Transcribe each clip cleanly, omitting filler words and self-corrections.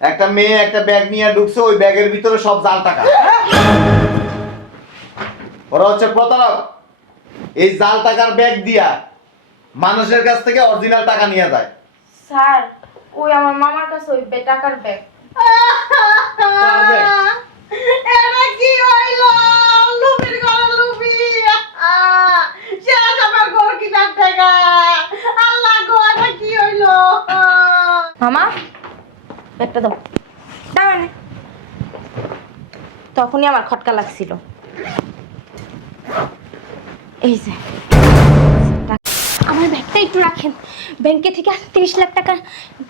একটা মেয়ে একটা ব্যাগ নিয়ে ঢুকছে, ওই ব্যাগের ভিতরে সব জাল টাকা। ওরা হচ্ছে প্রতারক। এই জাল টাকার ব্যাগ দিয়া মানুষের কাছ থেকে অরিজিনাল টাকা নিয়ে যায়। স্যার, ওই আমার মামার কাছে ওই টাকার ব্যাগ। এটা কি হইলো? লুবির ঘরে লুবি। শেষ আমার ঘর কিনার টাকা। আল্লাহ গো, এটা কি হইলো? মামা, ব্যাগটা দাও। দাও এনে। তখনই আমার খটকা লাগছিল। এই যে আমার ব্যাগটা একটু রাখেন। ব্যাংকে থেকে 30 লাখ টাকা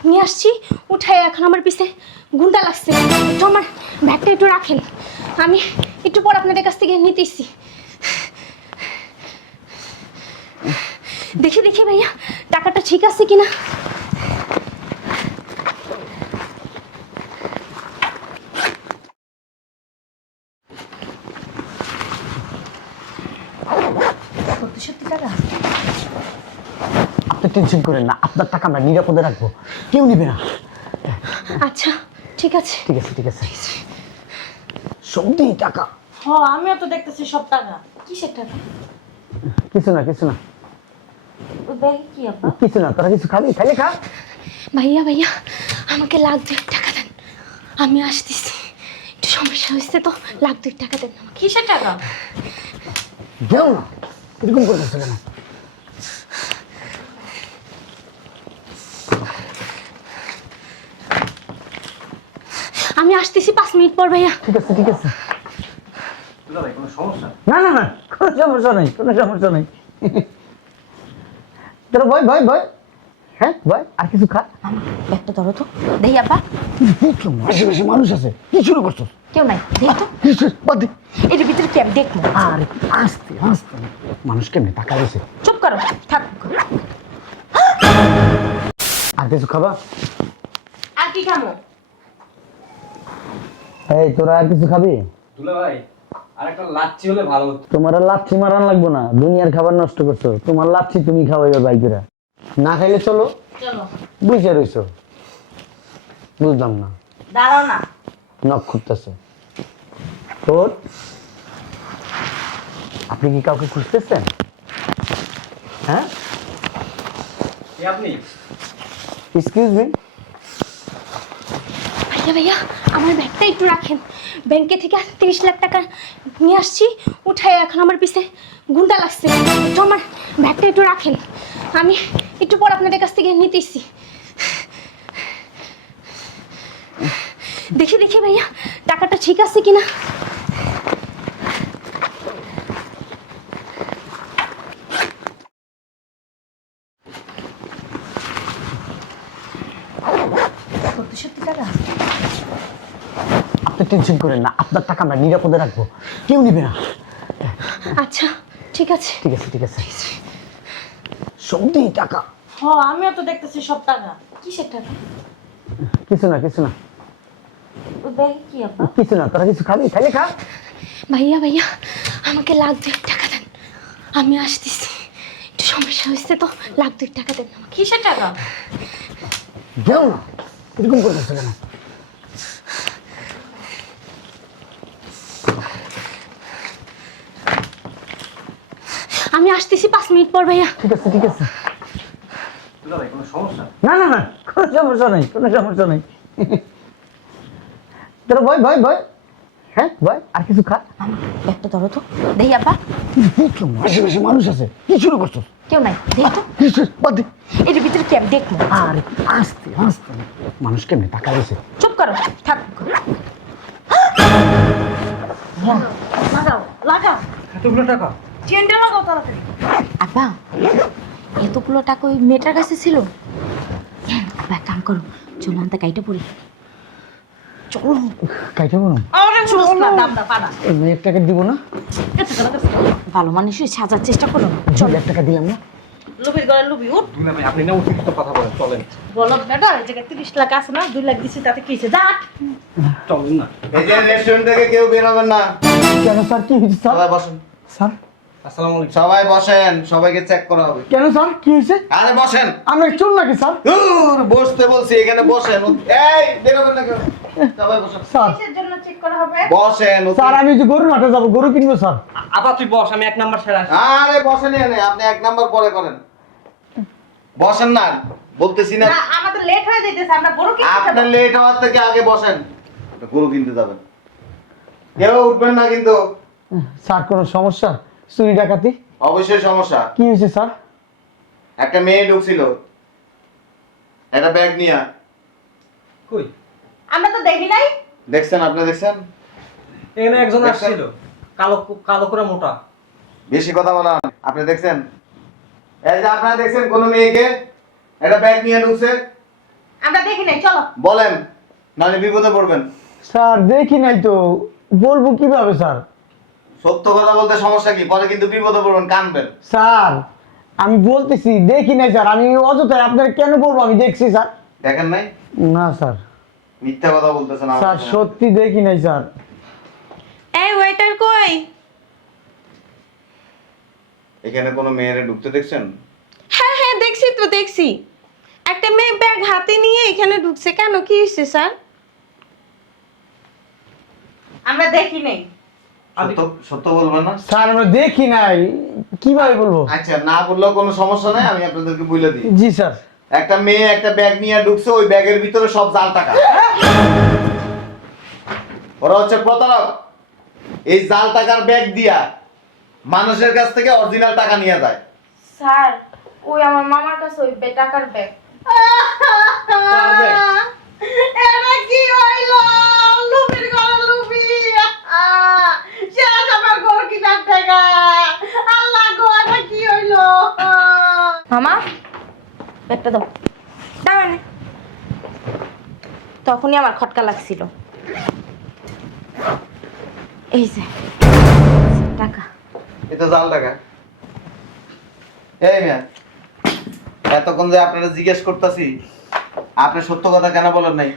নিয়ে আসছি, উঠায় এখন আমার পিছে গুন্ডা লাগছে। তো আমার ব্যাগটা একটু রাখেন, আমি একটু পর আপনাদের কাছ থেকে নিতেছি। দেখি দেখি ভাইয়া, টাকাটা ঠিক আছে কিনা। সত্যি সত্যি টাকা? আপনি টেনশন করেন না, আপনার টাকা আমরা নিরাপদে রাখবো, কেউ নিবে না। আচ্ছা ঠিক আছে। ঠিক আছে ঠিক আছে, সত্যি টাকা। আমিও তো দেখতেছি সব টাকা। কিসের টাকা? কিছু না কিছু না ওই ব্যাগে কি আপা? কিছু না, তোরা কিছু খাবি? খালি খা। ভাইয়া ভাইয়া, আমাকে লাখ 2 টাকা দেন, আমি আসতেছি। একটু সমস্যা হয়েছে তো, লাখ 2 টাকা দেন আমাকে। কিসের টাকা? দেও না, এরকম করতেছে কেন? আমি আসতেছি 5 মিনিট পর ভাইয়া। ঠিক আছে ঠিক আছে। ভাই কোনো সমস্যা? না না না, কোনো সমস্যা নেই, কোনো সমস্যা নেই। তোরা ভয় ভয় ভয়, হ্যাঁ ভয়। আর কিছু খা। মামা, ব্যাগটা ধরো তো। দেই আপা। দেখলাম আশেপাশে মানুষ আছে, কি শুরু করছো? কেউ নাই, দেই তো। বাদ দে। এর ভিতরে কি আমি দেখবো? আরে আস্তে আস্তে, মানুষ কেমনি টাকা রয়েছে। চুপ করো, থাক। আর কিছু খাবা? আর কি খামো? এই তোরা আর কিছু খাবি? দুলা ভাই, আর একটা লাচ্ছি হলে ভালো হতো। তোমার আর লাচ্ছি মারান লাগবো না, দুনিয়ার খাবার নষ্ট করছো। তোমার লাচ্ছি তুমি খাওয়াইবে বাইকেরা, না খাইলে চলো। চলো। বুঝে রইছো? বুঝলাম না, দাঁড়াও না। নখ খুঁজতেছে তোর। আপনি কি কাউকে খুঁজতেছেন? হ্যাঁ, কি আপনি? Excuse me. ভাইয়া ভাইয়া, আমার ব্যাগটা একটু রাখেন। ব্যাংকে থেকে 30 লাখ টাকা নিয়ে আসছি, উঠায় এখন আমার পিছে গুন্ডা লাগছে। তো আমার ব্যাগটা একটু রাখেন, আমি একটু পর আপনাদের কাছ থেকে নিতেছি। দেখি দেখি ভাইয়া, টাকাটা ঠিক আছে কিনা। সত্যি সত্যি টাকা? আপনি টেনশন করেন না, আপনার টাকা আমরা নিরাপদে রাখবো, কেউ নিবে না। আচ্ছা ঠিক আছে। ঠিক আছে ঠিক আছে, সত্যি টাকা। আমিও তো দেখতেছি সব টাকা। কিসের টাকা? কিছু না কিছু না ওই ব্যাগে কি আপা? কিছু না, তোরা কিছু খাবি? খালি খা। ভাইয়া ভাইয়া, আমাকে লাখ 2 টাকা দেন, আমি আসতেছি। একটু সমস্যা হয়েছে তো, লাখ 2 টাকা দেন আমাকে। কিসের টাকা? দেও না, এরকম করতেছে কেন? আমি আসতেছি 5 মিনিট পর ভাইয়া। ঠিক আছে ঠিক আছে। দুলা ভাই কোনো সমস্যা? না না না, কোনো সমস্যা নেই, কোনো সমস্যা নেই। তোরা ভয় ভয় ভয়, হ্যাঁ ভয়। আর কিছু খা। মামা, ব্যাগটা ধরো তো। দেই আপা। দেখলাম আশেপাশে মানুষ আছে, কি শুরু করছো? কেউ নাই, দেই তো। বাদ দে। এর ভিতরে কি আমি দেখবো? আরে আস্তে আস্তে, মানুষ কেমনি টাকা রয়েছে। চুপ করো, থাক। লাগাও লাগাও। এতগুলো টাকা? চেনটা লাগাও তাড়াতাড়ি। আপা, এতগুলো টাকা ওই মেয়েটার কাছে ছিল? আপা এক কাম করো, চলো আনতে কাইটা পড়ি। চলো। কাইটা বলো, আরে চুস না, দাবদা পাড়া। এই মেয়ের টাকা দিব না? এত টাকা লাগছে। ভালো মানুষ হয়ে সাজার চেষ্টা করো। 2 লাখ টাকা দিলাম না? লুবির ঘরে লুবি উঠ। দুলা ভাই, আপনি না অতিরিক্ত কথা বলেন, চলেন। বলো বেটা, এই জায়গায় 30 লাখ আছে না, 2 লাখ দিছি, তাতে কি হয়েছে? যা। চলেন না। এই যে রেস্টুরেন্ট থেকে কেউ বেরোবেন না। কেন স্যার, কি হয়েছে স্যার? সবাই বসুন। স্যার আসসালামু আলাইকুম। সবাই বসেন, সবাইকে চেক করা হবে। কেন স্যার কি হয়েছে? আরে বসেন। আমরা চুল নাকি স্যার? দূর, বসতে বলছি, এখানে বসেন। এই বেরোবেন না কেন? সবাই বসেন। স্যার কিসের জন্য চেক করা হবে? বসেন। স্যার আমি যে গরুর মাঠে যাবো, গরু কিনবো স্যার। আবার তুই বস, আমি 1 নাম্বার সেরা। আরে বসেন এখানে, আপনি 1 নাম্বার পরে করেন। বসেন না, বলতেছি না। না, আমাদের লেট হয়ে যাইতেছে, আমরা গরু কিনতে আপনার যাবো। লেট হওয়ার থেকে আগে বসেন। একটা গরু কিনতে যাবেন। কেউ উঠবেন না কিন্তু। স্যার কোনো সমস্যা? চুরি ডাকাতি? অবশ্যই সমস্যা। কি হয়েছে স্যার? একটা মেয়ে ঢুকছিল, একটা ব্যাগ নিয়ে। কই? আমরা তো দেখি নাই। দেখছেন? আপনি দেখছেন? এখানে একজন দেখছেন? আসছিল, কালো কালো করে মোটা। বেশি কথা বলা না। আপনি দেখছেন? এই যে আপনারা দেখছেন কোন মেয়েকে একটা ব্যাগ নিয়ে ঢুকছে? আমরা দেখি নাই, চলো। বলেন, নাহলে বিপদে পড়বেন। স্যার দেখি নাই তো, বলবো কিভাবে স্যার? সত্য কথা বলতে সমস্যা কি? পরে কিন্তু বিপদে পড়বেন, কানবেন। স্যার আমি বলতেছি দেখি নাই স্যার, আমি অযথায় আপনার কেন বলবো? আমি দেখছি স্যার। দেখেন নাই? না স্যার, মিথ্যা কথা বলতেছেন আমার স্যার সামনে। সত্যি দেখি নাই স্যার। এই ওয়েটার কই? এখানে কোনো মেয়েরে ঢুকতে দেখছেন? হ্যাঁ হ্যাঁ দেখছি তো দেখছি, একটা মেয়ে ব্যাগ হাতে নিয়ে এখানে ঢুকছে। কেন, কি হয়েছে স্যার? আমরা দেখি নাই। সত্য সত্য বলবেন না? স্যার আমরা দেখি নাই, কিভাবে বলবো? আচ্ছা, না বললেও কোনো সমস্যা নাই, আমি আপনাদেরকে বলে দিই। জি স্যার। একটা মেয়ে একটা ব্যাগ নিয়ে ঢুকছে, ওই ব্যাগের ভিতরে সব জাল টাকা। ওরা হচ্ছে প্রতারক। এই জাল টাকার ব্যাগ দিয়া মানুষের কাছ থেকে অরিজিনাল টাকা নিয়ে যায়। স্যার, ওই আমার মামার কাছে ওই টাকার ব্যাগ। এটা কি হইলো? লুবির ঘরে লুবি। শেষ আমার গরু কিনার টাকা। আল্লাহ গো, এটা কি হইলো? মামা, ব্যাগটা দাও। দাও এনে। তখনই আমার খটকা লাগছিল। এই যে টাকা। এটা জাল টাকা। এই মিয়া, এতক্ষণ যে আপনারা জিজ্ঞেস করতেছি, আপনি সত্য কথা কেন বলেন নাই?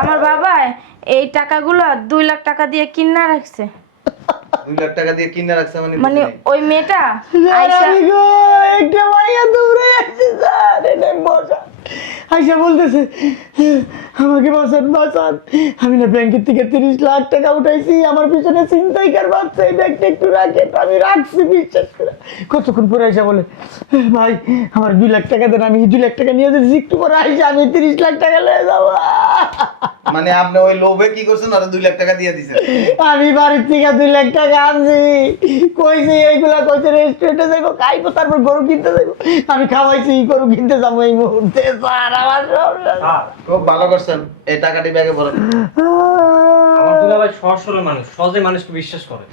আমার বাবা এই টাকাগুলো 2 লাখ টাকা দিয়ে কিনা রাখছে। 2 লাখ টাকা দিয়ে কিনে রাখছে মানে? মানে বুঝি নাই। ওই মেয়েটা আইসা আমি গো একটা মাইয়া দৌড়ে আসছে স্যার, এটা বসা আইসা বলতেছে আমাকে বাঁচান বাঁচান। আমি না ব্যাংকের থেকে 30 লাখ টাকা উঠাইছি, আমার পিছনে চিন্তাই কার বাচ্চা, এই ব্যাগটা একটু রাখেন। আমি রাখছি বিশ্বাস করে। কতক্ষণ পরে আইসা বলে ভাই আমার 2 লাখ টাকা দেন, আমি 2 লাখ টাকা নিয়ে যাচ্ছি। একটু পরে আইসা আমি 30 লাখ টাকা নিয়ে যাবো। মানে আপনি ওই লোভে কি করছেন, আর 2 লাখ টাকা দিয়ে দিছেন? আমি বাড়ির থেকে 2 লাখ টাকা আনছি, কইছি এইগুলা কইছে রেস্টুরেন্টে যাবো খাইবো, তারপর গরু কিনতে যাবো। আমি খাওয়াইছি, গরু কিনতে যাবো এই মুহূর্তে। স্যার আমার খুব ভালো করছেন, এই টাকাটি ব্যাগে ভরেন। আমার দুলাভাই সহজ সরল মানুষ, সহজে মানুষকে বিশ্বাস করে।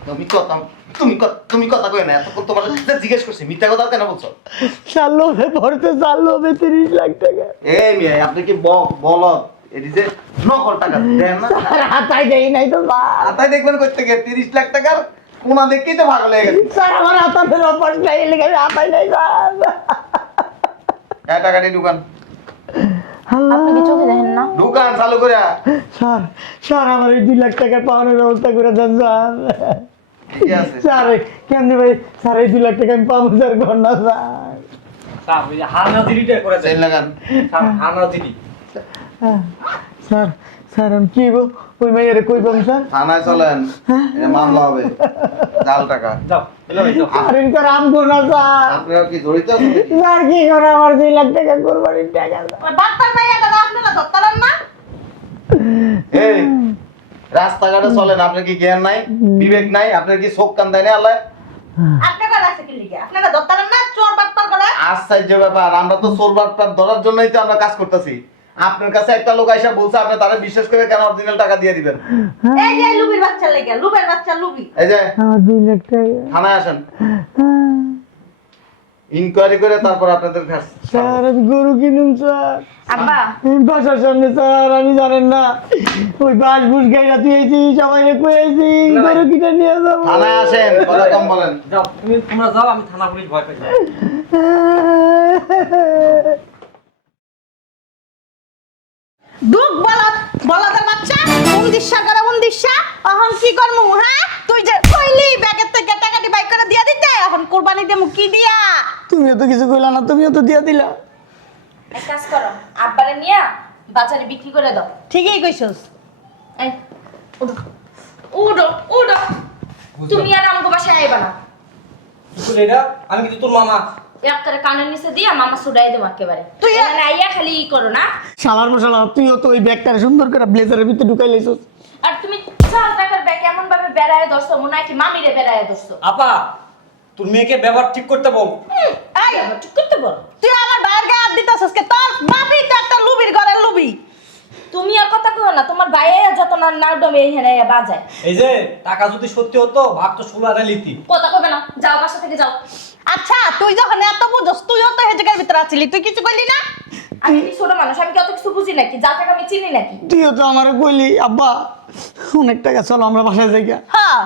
তুমি কথা কই না, এতক্ষণ তোমার সাথে জিজ্ঞেস করছি, মিথ্যা কথা কেন বলছো? চাল্লোবে ভরতে চাল্লোবে 30 লাখ টাকা। এই মিয়া, আপনি কি বল এটি যে নকল টাকা দেন না? স্যার হাতাই দেই নাই তো স্যার। তাই দেখবেন কই থেকে 30 লাখ টাকার কোনা দেখেই তো ভাগ হয়ে গেছে। স্যার আমার হাতাতে অভ্যাস নাই, লেগে হাতাই নাই স্যার। এই টাকাটি ঢুকান, আপনি কি চোখে দেখেন না? ঢুকান চালু করে। স্যার স্যার আমার এই 2 লাখ টাকা পাওয়ানোর ব্যবস্থা করে দেন স্যার। ঠিক আছে। স্যার কেমনি ভাই, স্যার এই 2 লাখ টাকা আমি পাবো স্যার, ঘর না স্যার। স্যার ওই যে হানাজিরিটা করেছে। চেন লাগান। স্যার হানাজিরি। স্যার স্যার আমি কি গো ওই মেয়েরে কই পাবো স্যার? থানায় চলেন, এটা মামলা হবে। জাল টাকা। যাও দুলাভাই যাও। আর এটা রাম গো না স্যার। আপনারা কি জড়িত আছেন নাকি? স্যার কি করে আমার 2 লাখ টাকা কোরবানির টাকা স্যার? ওই ডাক্তার মাইয়া দাদা, আপনারা ধরতারেন না? এই রাস্তাঘাটে চলেন, আপনার কি জ্ঞান নাই, বিবেক নাই? আপনার কি চোখ কান দেয় না আল্লাহ? আপনারা আছে কি লিগে? আপনারা ধরতারেন না? চোর বাটপার করে? আশ্চর্য ব্যাপার, আমরা তো চোর বাটপার ধরার জন্যই তো আমরা কাজ করতেছি। আপনার কাছে একটা লোক আইসা বলছে, আপনি তারা বিশ্বাস করে কেন অরিজিনাল টাকা দিয়ে দিবেন? এই যে লুবির বাচ্চা লেগে, লুবের বাচ্চা লুবি। এই যে আমার 2 লাখ টাকা। থানায় আসেন, ইনকোয়ারি করে তারপর আপনাদের কাছে। স্যার আমি গরু কিনুম স্যার। আব্বা বাসার সামনে স্যার, আমি জানেন না ওই বাস বুস গাইরা তুইছি, সবাই কইছি গরু কিনে নিয়ে যাবো। থানায় আসেন, কথা কম বলেন। যাও তোমরা যাও, আমি থানা পুলিশ ভয় পাই। দুঃখ বলাদের বাচ্চা, কোন দিশা করে কোন দিশা? অহন কি করমু? হ্যাঁ, তুই যে কইলি ব্যাগের থেকে টাকাটি বাইক করে দিয়া দিতে, এখন কুরবানি দেবো কি দিয়া? তুমিও তো কিছু কইলা না, তুমিও তো দিয়া দিলা। এক কাজ করো, আব্বারে নিয়ে বাজারে বিক্রি করে দাও। ঠিকই কইছস। এই উঠো উঠো উঠো, তুমি আর আমগো বাসায় আইবা না। এটা আমি কিন্তু তোর মামা। একটা কানের নিচে দিয়া মামা সুডাই দেবো একেবারে। তুই এখানে আইয়া খালি ই করো না। শালার মশালা, তুইও তো ওই ব্যাগটারে সুন্দর করে ব্লেজারের ভিতরে ঢুকাই লাইছস। আর তুমি 4 টাকার ব্যাগ এমন ভাবে বেড়ায় ধরছো, মনে হয় কি মামিরে বেড়ায় ধরছো। আপা তোর মেয়েকে ব্যবহার ঠিক করতে বল। এই আবার ঠিক করতে বল। তুই আমার ভাইয়ের গায়ে হাত দিতেছস কে? তোর বাপই তো একটা লুবির ঘরের লুবি। তুমি আর কথা কও না, তোমার বাইরে যত না নাডমে এখানে বাজায়। এই যে টাকা যদি সত্যি হতো ভাগ তো 16 আনা লিতি। কথা কবে না, যাও বাসা থেকে যাও। আচ্ছা তুই যখন এত বুঝস, তুইও তো এই জায়গার ভিতরে আছিলি, তুই কিছু কইলি না? আমি কি ছোট মানুষ, আমি কি অত কিছু বুঝি নাকি? যা টাকা আমি চিনি নাকি? তুইও তো আমারে কইলি আব্বা অনেক টাকা, চলো আমরা বাসায় যাই গা। হ্যাঁ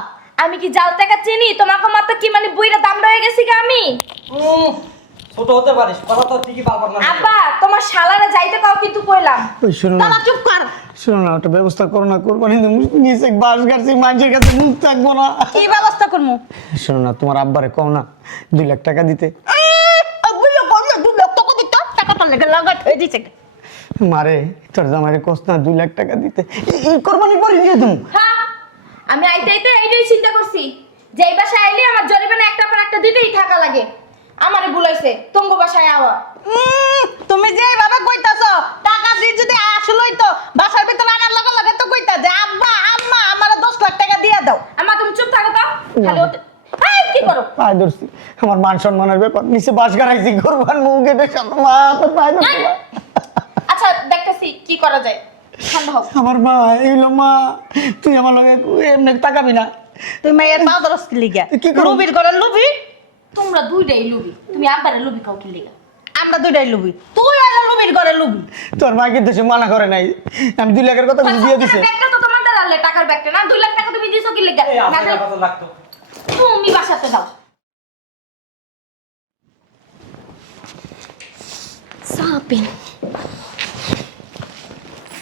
আমি কি জাল টাকা চিনি? তোমাকে মাত্র কি মানে বুইরা দাম রয়ে গেছি গা আমি? ছোট হতে পারিস, কথা তো ঠিকই পারবার না। আব্বা তোমার শালারে যাইতে কাও কিন্তু কইলাম। ওই শোনো না, তালা চুপ কর। শোনো না, একটা ব্যবস্থা করো না, কোরবানি নিচে বাস গাড়ছি, মানুষের কাছে মুখ থাকবো না। কি ব্যবস্থা করমু? শোনো না, তোমার আব্বারে কও না 2 লাখ টাকা দিতে। বুঝলো করলে 2 লাখ টাকা দিত, টাকাটা লেগে লাগাত হয়ে দিছে। মারে তোর জামাইরে কষ্ট না 2 লাখ টাকা দিতে, এই কোরবানি করে দিয়ে তুমি। হ্যাঁ আমি আইতে আইতে এইটাই চিন্তা করছি যে এই বাসায় আইলে আমার জরিমানা একটা পর একটা দিতেই থাকা লাগে। আমারে বুলাইছে তোমার বাসায় আওয়া। তুমি যে এইভাবে কইতাছো, টাকা দিয়ে যদি আসলই তো বাসার ভিতরে আনার লগে লগে তো কইতা যে আব্বা আম্মা আমারে 10 লাখ টাকা দিয়া দাও। আমা তুমি চুপ থাকো তো। খালি এই কি করো? পায়ে ধরছি, আমার মান সম্মানের ব্যাপার, নিচে বাস গাড়াইছি, কোরবান মুখ গেটে মা তোর পায়ে ধরছি মা। আচ্ছা দেখতেছি কি করা যায়, ঠান্ডা হোক। আমার মা এইলো মা, তুই আমার লগে এমনি তাকাবি না। তুই মায়ের পা ধরস কি লিগা? কি করব? লুবির ঘরের লুবি। তোমরা দুইটাই লুবি, তুমি আব্বারে লুবি কাও কি লিগা? আমরা দুইটাই লুবি, তুই আইলা লুবির ঘরের লুবি। তোর মা কিন্তু সে মানা করে নাই, আমি 2 লাখের কথা বুঝিয়ে দিছে। ব্যাগটা তো তোমাদের আনলে, টাকার ব্যাগটা না, 2 লাখ টাকা তুমি দিছো কি লিগা? এই না আপনার দিলে কথা লাগতো। তুমি বাসাতে দাও। সাপে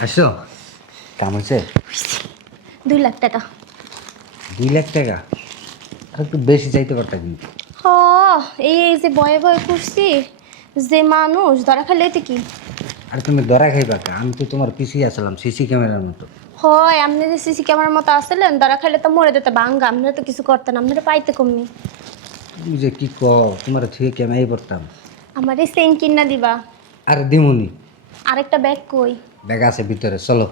আসো, কাম হয়েছে? 2 লাখ টাকা। 2 লাখ টাকা? আর একটু বেশি চাইতে পারতা কিন্তু। হ এই যে বয়ে বয়ে করছি, যে মানুষ ধরা খেলে তো কি আর তুমি ধরা খাইবা কা? আমি তো তোমার পিছিয়ে আসলাম সিসি ক্যামেরার মতো। হয়। আপনি যে সিসি ক্যামেরার মতো আসলেন, ধরা খেলে তো মরে যেতে বাঙ্গা, আপনারা তো কিছু করতেন, আপনারা পাইতে কমনি। তুমি যে কি কও, তোমার থুয়ে ক্যামেরাই পড়তাম। আমার এই সেন কিনা দিবা। আর দিমুনি আরেকটা ব্যাগ কই? ব্যাগ আছে ভিতরে, চলো।